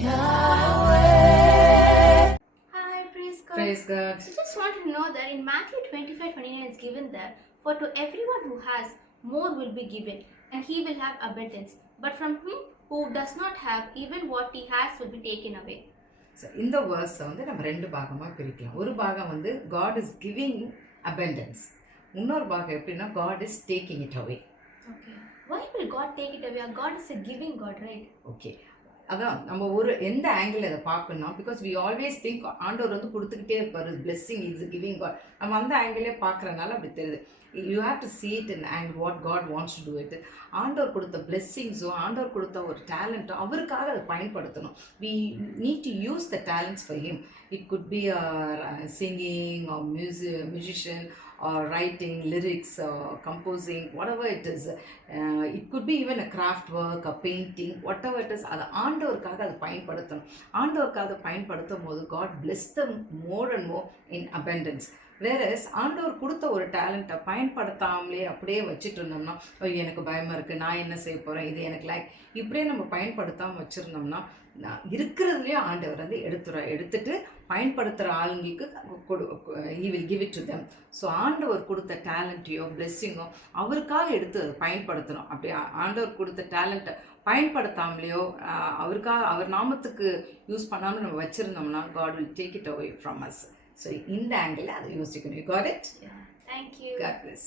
Yahweh. Hi, praise God. Praise God. So just wanted to know that in Matthew 25:29 it's given that, for to everyone who has, more will be given, and he will have abundance. But from him who does not have, even what he has will be taken away. So இந்த வேர்ஸை வந்து நம்ம ரெண்டு பாகமாக பிரிக்கலாம். ஒரு பாகம் வந்து God is giving abundance. இன்னொரு பாகம் எப்படின்னா God is taking it away. Okay. Why will God take it away? God is a giving God, right? Okay. அதான் நம்ம ஒரு எந்த ஆங்கிள் அதை பார்க்கணும், பிகாஸ் வி ஆல்வேஸ் திங்க் ஆண்டவர் வந்து கொடுத்துக்கிட்டே இருப்பார், பிளெஸ்ஸிங் இஸ் கிவிங் காட். நம்ம அந்த ஆங்கிளே பார்க்குறதுனால அப்படி தெரியுது. You have to see it in angle what God wants to do it. ஆண்டவர் கொடுத்த பிளெஸ்ஸிங்ஸோ ஆண்டவர் கொடுத்த ஒரு டேலண்ட்டோ அவருக்காக அதை பயன்படுத்தணும். we need to use the talents for him. It could be singing or musician or writing lyrics or composing, whatever it is. It could be even a craft work, a painting, whatever it is. அதை ஆண்டவருக்காக அதை பயன்படுத்தணும். ஆண்டவருக்காக அதை பயன்படுத்தும் போது God bless them more and more in abundance. Whereas ஆண்டவர் கொடுத்த ஒரு டேலண்ட்டை பயன்படுத்தாமலே அப்படியே வச்சுட்டு இருந்தோம்னா, எனக்கு பயமாக இருக்குது, நான் என்ன செய்ய போகிறேன், இது எனக்கு லைக், இப்படியே நம்ம பயன்படுத்தாமல் வச்சுருந்தோம்னா இருக்கிறதுலையும் ஆண்டவர் வந்து எடுத்துட்டு பயன்படுத்துகிற ஆளுங்களுக்கு he will give it to them. So ஆண்டவர் கொடுத்த டேலண்ட்டையோ பிளெஸ்ஸிங்கோ அவருக்காக எடுத்து அதை பயன்படுத்தணும். அப்படி ஆண்டவர் கொடுத்த டேலண்ட்டை பயன்படுத்தாமலையோ அவருக்காக அவர் நாமத்துக்கு யூஸ் பண்ணாமல் நம்ம வச்சுருந்தோம்னா God will take it away from us. So இந்த ஆங்கிளில் அதை யோசிக்கணும். You got it? Yeah. Thank you. God bless.